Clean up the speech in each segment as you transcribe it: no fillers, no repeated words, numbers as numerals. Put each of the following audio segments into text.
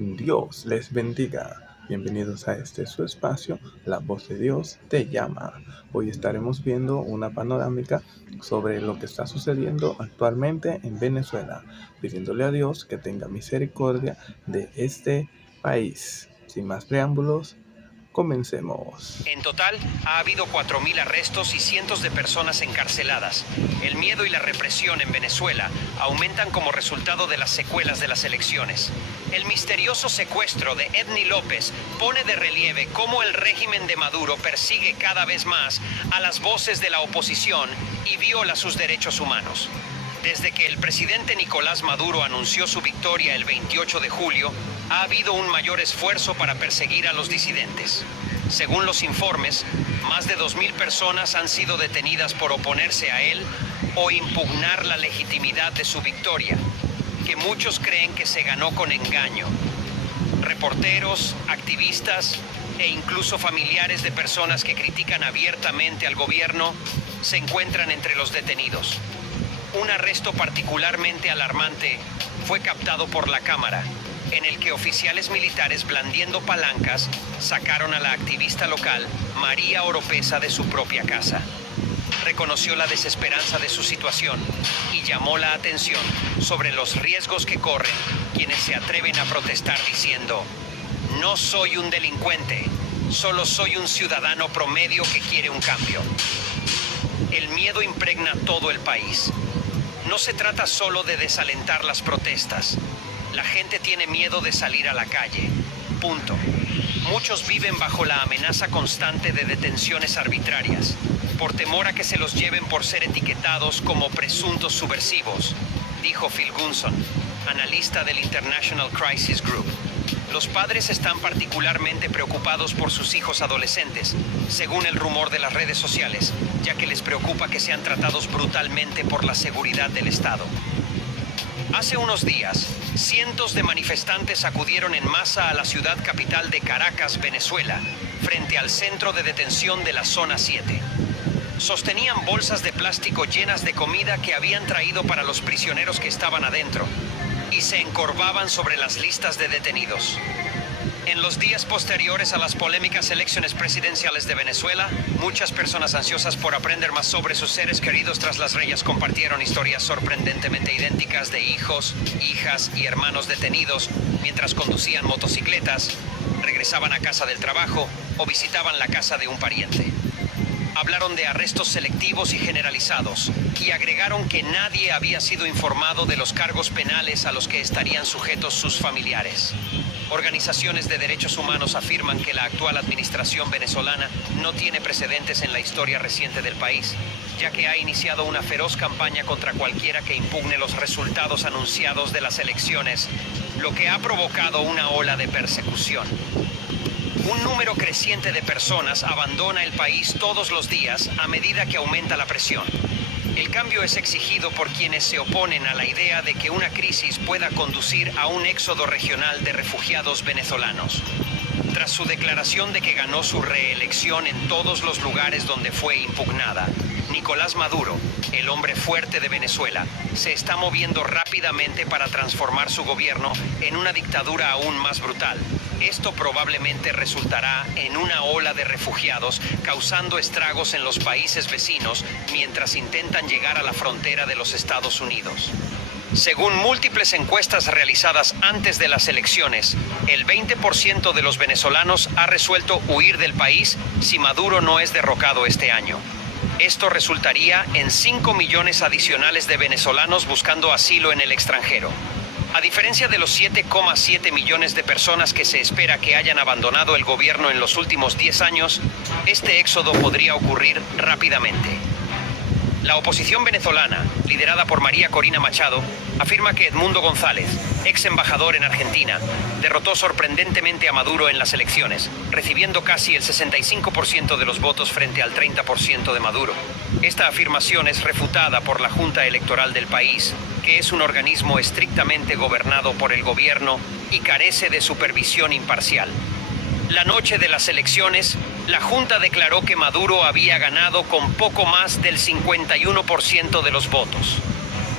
Dios les bendiga. Bienvenidos a este su espacio, La Voz de Dios te llama. Hoy estaremos viendo una panorámica sobre lo que está sucediendo actualmente en Venezuela, pidiéndole a Dios que tenga misericordia de este país. Sin más preámbulos, comencemos. En total, ha habido 4.000 arrestos y cientos de personas encarceladas. El miedo y la represión en Venezuela aumentan como resultado de las secuelas de las elecciones. El misterioso secuestro de Edny López pone de relieve cómo el régimen de Maduro persigue cada vez más a las voces de la oposición y viola sus derechos humanos. Desde que el presidente Nicolás Maduro anunció su victoria el 28 de julio, ha habido un mayor esfuerzo para perseguir a los disidentes. Según los informes, más de 2.000 personas han sido detenidas por oponerse a él o impugnar la legitimidad de su victoria, que muchos creen que se ganó con engaño. Reporteros, activistas e incluso familiares de personas que critican abiertamente al gobierno se encuentran entre los detenidos. Un arresto particularmente alarmante fue captado por la cámara, en el que oficiales militares blandiendo palancas sacaron a la activista local María Oropesa de su propia casa. Reconoció la desesperanza de su situación y llamó la atención sobre los riesgos que corren quienes se atreven a protestar diciendo: "No soy un delincuente, solo soy un ciudadano promedio que quiere un cambio". El miedo impregna todo el país. No se trata solo de desalentar las protestas. La gente tiene miedo de salir a la calle. Punto. Muchos viven bajo la amenaza constante de detenciones arbitrarias, por temor a que se los lleven por ser etiquetados como presuntos subversivos, dijo Phil Gunson, analista del International Crisis Group. Los padres están particularmente preocupados por sus hijos adolescentes, según el rumor de las redes sociales, ya que les preocupa que sean tratados brutalmente por la seguridad del Estado. Hace unos días, cientos de manifestantes acudieron en masa a la ciudad capital de Caracas, Venezuela, frente al centro de detención de la Zona 7. Sostenían bolsas de plástico llenas de comida que habían traído para los prisioneros que estaban adentro, y se encorvaban sobre las listas de detenidos. En los días posteriores a las polémicas elecciones presidenciales de Venezuela, muchas personas ansiosas por aprender más sobre sus seres queridos tras las reyes compartieron historias sorprendentemente idénticas de hijos, hijas y hermanos detenidos mientras conducían motocicletas, regresaban a casa del trabajo o visitaban la casa de un pariente. Hablaron de arrestos selectivos y generalizados y agregaron que nadie había sido informado de los cargos penales a los que estarían sujetos sus familiares. Organizaciones de derechos humanos afirman que la actual administración venezolana no tiene precedentes en la historia reciente del país, ya que ha iniciado una feroz campaña contra cualquiera que impugne los resultados anunciados de las elecciones, lo que ha provocado una ola de persecución. Un número creciente de personas abandona el país todos los días a medida que aumenta la presión. El cambio es exigido por quienes se oponen a la idea de que una crisis pueda conducir a un éxodo regional de refugiados venezolanos. Tras su declaración de que ganó su reelección en todos los lugares donde fue impugnada, Nicolás Maduro, el hombre fuerte de Venezuela, se está moviendo rápidamente para transformar su gobierno en una dictadura aún más brutal. Esto probablemente resultará en una ola de refugiados, causando estragos en los países vecinos mientras intentan llegar a la frontera de los Estados Unidos. Según múltiples encuestas realizadas antes de las elecciones, el 20% de los venezolanos ha resuelto huir del país si Maduro no es derrocado este año. Esto resultaría en 5 millones adicionales de venezolanos buscando asilo en el extranjero. A diferencia de los 7,7 millones de personas que se espera que hayan abandonado el gobierno en los últimos 10 años, este éxodo podría ocurrir rápidamente. La oposición venezolana, liderada por María Corina Machado, afirma que Edmundo González, ex embajador en Argentina, derrotó sorprendentemente a Maduro en las elecciones, recibiendo casi el 65% de los votos frente al 30% de Maduro. Esta afirmación es refutada por la Junta Electoral del país, que es un organismo estrictamente gobernado por el gobierno y carece de supervisión imparcial. La noche de las elecciones, la Junta declaró que Maduro había ganado con poco más del 51% de los votos.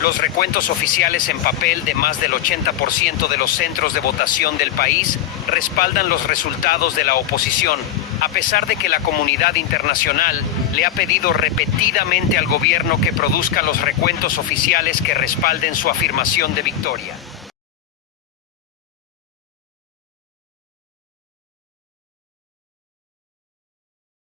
Los recuentos oficiales en papel de más del 80% de los centros de votación del país respaldan los resultados de la oposición, a pesar de que la comunidad internacional le ha pedido repetidamente al gobierno que produzca los recuentos oficiales que respalden su afirmación de victoria.